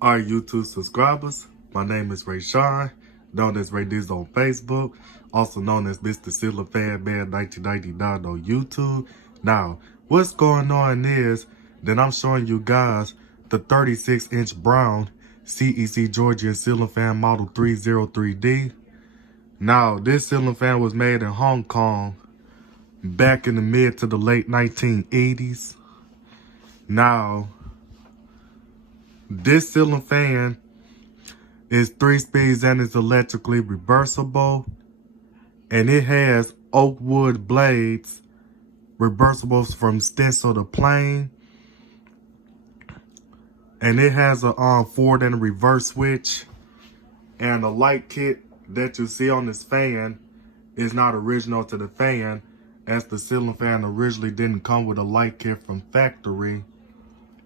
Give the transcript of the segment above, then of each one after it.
Our YouTube subscribers, my name is Ray Sean, known as Ray Diz on Facebook, also known as Mr. Silver Fan Man 1999 on YouTube. Now, what's going on is that I'm showing you guys the 36-inch brown CEC Georgian ceiling fan model 303D. Now, this ceiling fan was made in Hong Kong back in the mid to the late 1980s. Now, this ceiling fan is 3 speeds and is electrically reversible, and it has oak wood blades, reversibles from stencil to plane, and it has a forward and a reverse switch. And the light kit that you see on this fan is not original to the fan, as the ceiling fan originally didn't come with a light kit from factory,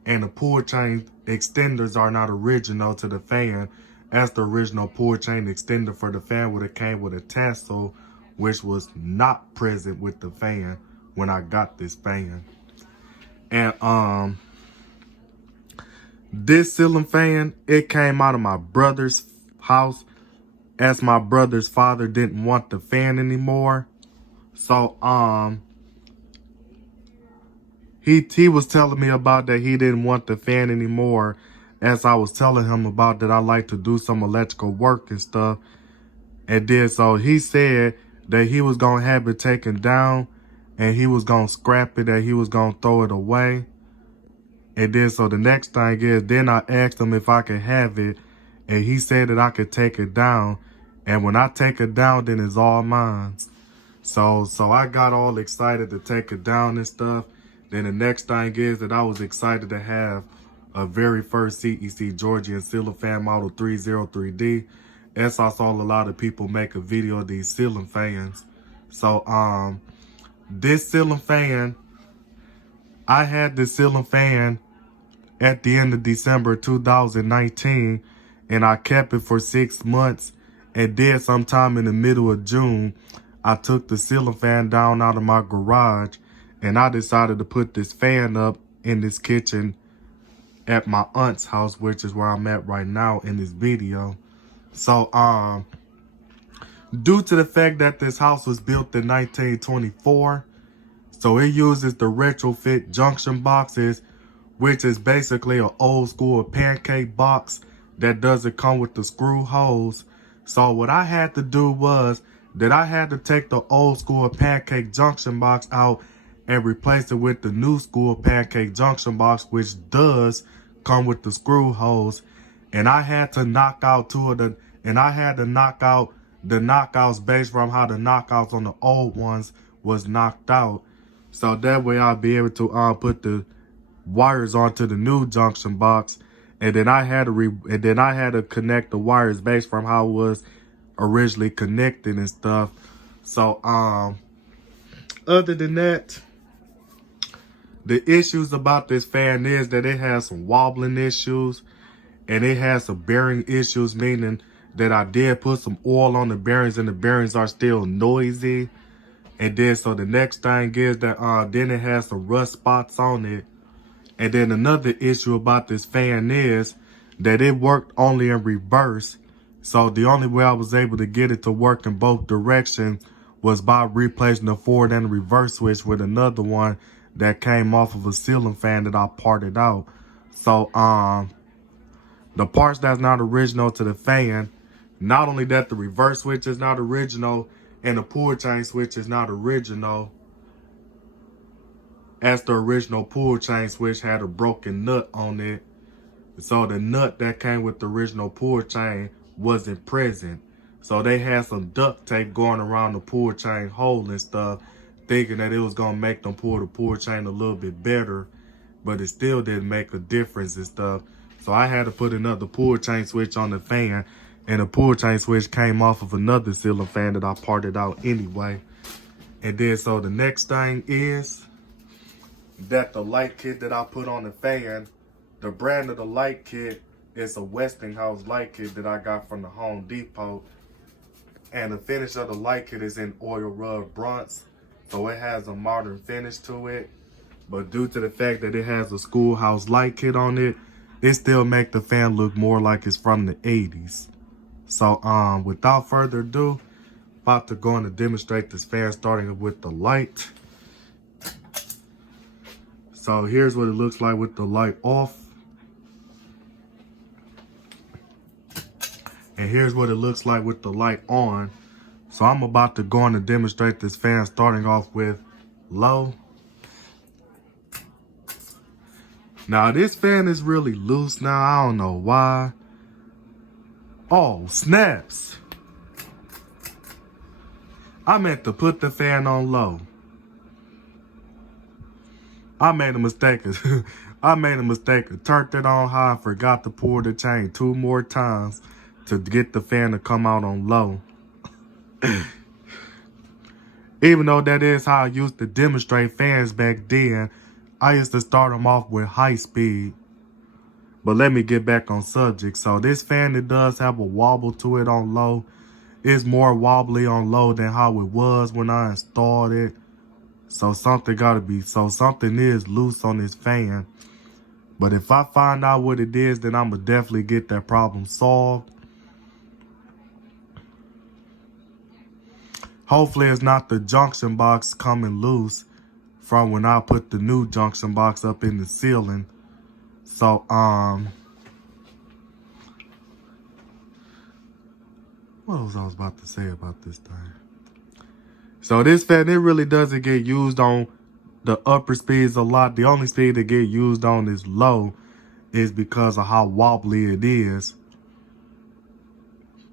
and the pull chain extenders are not original to the fan, as the original pull chain extender for the fan would have came with a tassel, which was not present with the fan when I got this fan. And this ceiling fan, it came out of my brother's house, as my brother's father didn't want the fan anymore. So he was telling me about that he didn't want the fan anymore, as I was telling him about that I like to do some electrical work and stuff. And then so he said that he was going to have it taken down and he was going to scrap it, and he was going to throw it away. And then so the next thing is, then I asked him if I could have it, and he said that I could take it down. And when I take it down, then it's all mine. So I got all excited to take it down and stuff. Then the next thing is that I was excited to have a very first CEC Georgian ceiling fan model 303D. As I saw a lot of people make a video of these ceiling fans. So this ceiling fan, I had this ceiling fan at the end of December 2019, and I kept it for 6 months. And then sometime in the middle of June, I took the ceiling fan down out of my garage, and I decided to put this fan up in this kitchen at my aunt's house, which is where I'm at right now in this video. So due to the fact that this house was built in 1924, so it uses the retrofit junction boxes, which is basically an old school pancake box that doesn't come with the screw holes. So what I had to do was that I had to take the old school pancake junction box out and replace it with the new school pancake junction box, which does come with the screw holes. And I had to knock out two of the, and I had to knock out the knockouts based from how the knockouts on the old ones was knocked out. So that way I'll be able to put the wires onto the new junction box. And then I had to connect the wires based from how it was originally connected and stuff. So other than that, the issues about this fan is that it has some wobbling issues, and it has some bearing issues, meaning that I did put some oil on the bearings and the bearings are still noisy. And then so the next thing is that then it has some rust spots on it. And then another issue about this fan is that it worked only in reverse. So the only way I was able to get it to work in both directions was by replacing the forward and reverse switch with another one that came off of a ceiling fan that I parted out. So the parts that's not original to the fan, not only that the reverse switch is not original and the pull chain switch is not original, as the original pull chain switch had a broken nut on it. So the nut that came with the original pull chain wasn't present. So they had some duct tape going around the pull chain hole and stuff, thinking that it was going to make them pull the pull chain a little bit better, but it still didn't make a difference and stuff. So I had to put another pull chain switch on the fan, and the pull chain switch came off of another ceiling fan that I parted out anyway. And then so the next thing is that the light kit that I put on the fan, the brand of the light kit is a Westinghouse light kit that I got from the Home Depot. And the finish of the light kit is in oil rub bronze, so it has a modern finish to it. But due to the fact that it has a schoolhouse light kit on it, it still make the fan look more like it's from the 80s. So without further ado, about to go on to demonstrate this fan starting with the light. So here's what it looks like with the light off. And here's what it looks like with the light on. So I'm about to go on to demonstrate this fan starting off with low. Now this fan is really loose now. I don't know why. Oh, snaps. I meant to put the fan on low. I made a mistake. I made a mistake. Turned it on high and forgot to pull the chain 2 more times to get the fan to come out on low. Even though that is how I used to demonstrate fans back then, I used to start them off with high speed. But let me get back on subject. So this fan, it does have a wobble to it on low. It's more wobbly on low than how it was when I installed it. So something is loose on this fan. But if I find out what it is, then I'm going to definitely get that problem solved. Hopefully it's not the junction box coming loose from when I put the new junction box up in the ceiling. So, what else I was about to say about this thing? So this fan, it really doesn't get used on the upper speeds a lot. The only speed that get used on is low is because of how wobbly it is.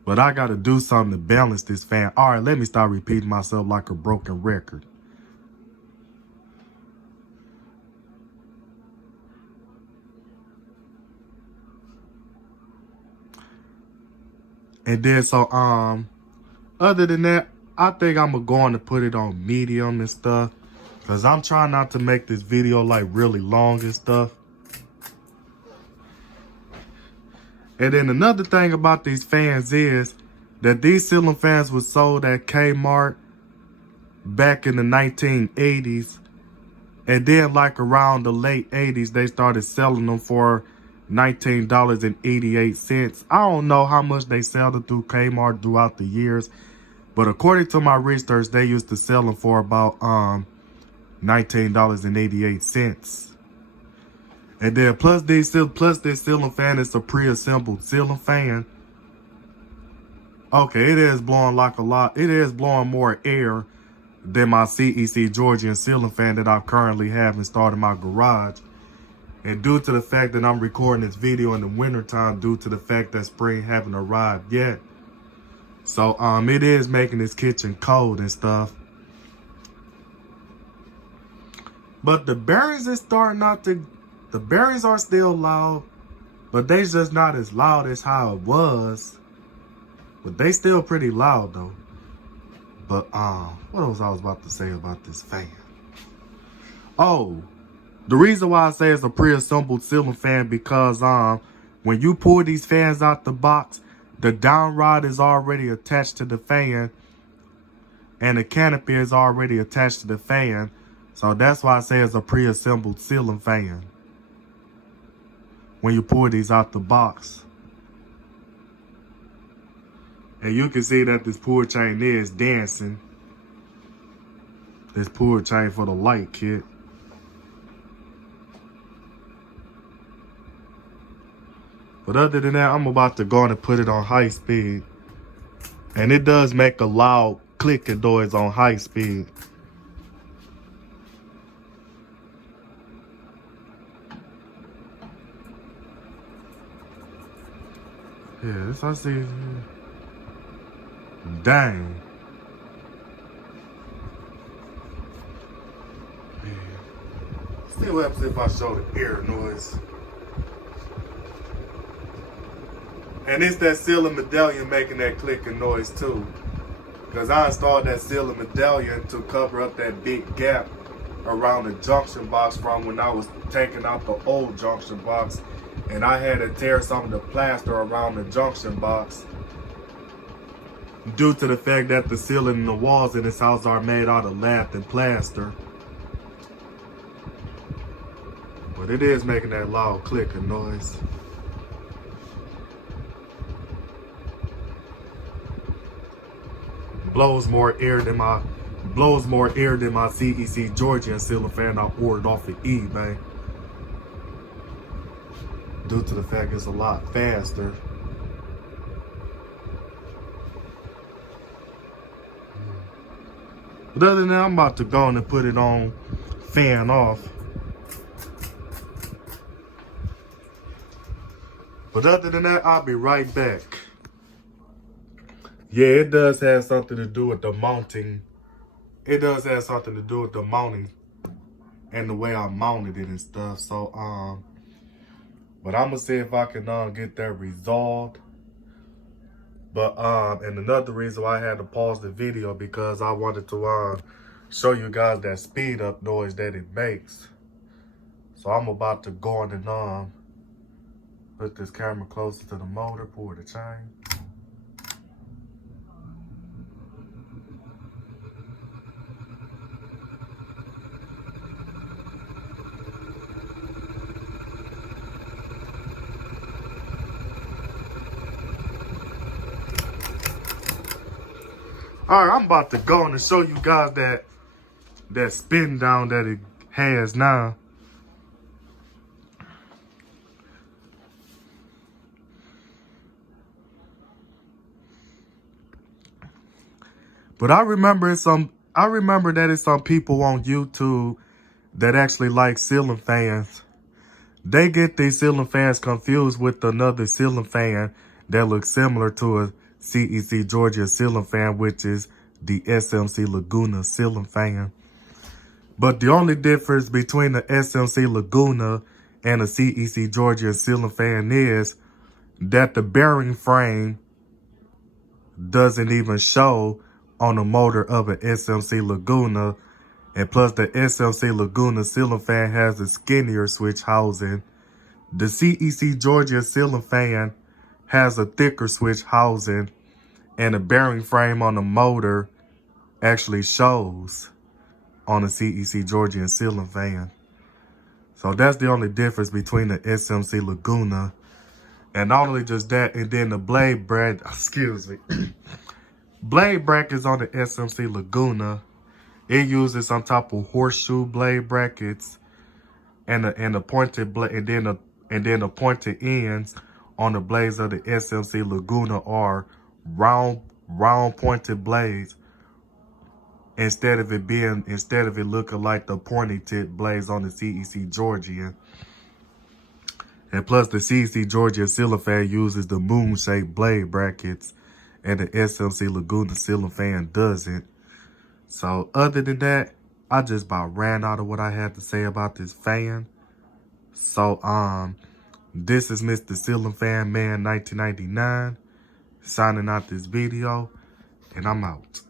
But I got to do something to balance this fan. All right, let me start repeating myself like a broken record. And then, so, other than that, I think I'm going to put it on medium and stuff. Because I'm trying not to make this video, like, really long and stuff. And then another thing about these fans is that these ceiling fans were sold at Kmart back in the 1980s. And then, like, around the late 80s, they started selling them for $19.88. I don't know how much they sell it through Kmart throughout the years, but according to my research, they used to sell them for about $19.88. And then plus this ceiling fan is a pre-assembled ceiling fan. Okay, it is blowing like a lot. It is blowing more air than my CEC Georgian ceiling fan that I currently have installed in my garage. And due to the fact that I'm recording this video in the wintertime, due to the fact that spring haven't arrived yet. So it is making this kitchen cold and stuff. But the bearings is starting not to, the bearings are still loud, but they just not as loud as how it was. But they still pretty loud though. But what else I was about to say about this fan? Oh, the reason why I say it's a pre-assembled ceiling fan because when you pull these fans out the box, the down rod is already attached to the fan and the canopy is already attached to the fan. So that's why I say it's a pre-assembled ceiling fan when you pull these out the box. And you can see that this pull chain is dancing. This pull chain for the light kit. But other than that, I'm about to go on and put it on high speed. And it does make a loud clicking noise on high speed. Yes, I see. Dang. See what happens if I show the air noise. And it's that ceiling medallion making that clicking noise too. Because I installed that ceiling medallion to cover up that big gap around the junction box from when I was taking out the old junction box. And I had to tear some of the plaster around the junction box. Due to the fact that the ceiling and the walls in this house are made out of lath and plaster. But it is making that loud clicking noise. Blows more air than my CEC Georgian ceiling fan I ordered off of eBay. Due to the fact it's a lot faster. But other than that, I'm about to go on and put it on fan off. But other than that, I'll be right back. Yeah, it does have something to do with the mounting. It does have something to do with the mounting and the way I mounted it and stuff. So, but I'm gonna see if I can get that resolved. But and another reason why I had to pause the video because I wanted to show you guys that speed up noise that it makes. So I'm about to go on and put this camera closer to the motor, pull the chain. All right, I'm about to go on and show you guys that spin down that it has now. But I remember that it's some people on YouTube that actually like ceiling fans. They get these ceiling fans confused with another ceiling fan that looks similar to a CEC Georgian ceiling fan, which is the SMC Laguna ceiling fan. But the only difference between the SMC Laguna and a CEC Georgian ceiling fan is that the bearing frame doesn't even show on the motor of an SMC Laguna. And plus the SMC Laguna ceiling fan has a skinnier switch housing. The CEC Georgian ceiling fan has a thicker switch housing, and the bearing frame on the motor actually shows on the CEC Georgian ceiling fan. So that's the only difference between the SMC Laguna. And not only just that, and then the blade blade brackets on the SMC Laguna, it uses some type of horseshoe blade brackets, and the pointed blade, and then the pointed ends on the blades of the SMC Laguna are round pointed blades instead of it looking like the pointy tip blades on the CEC Georgian. And plus the CEC Georgian ceiling fan uses the moon shaped blade brackets, and the SMC Laguna ceiling fan doesn't. So other than that, I just about ran out of what I had to say about this fan. So this is Mr. Ceiling Fan Man 1999 signing out this video, and I'm out.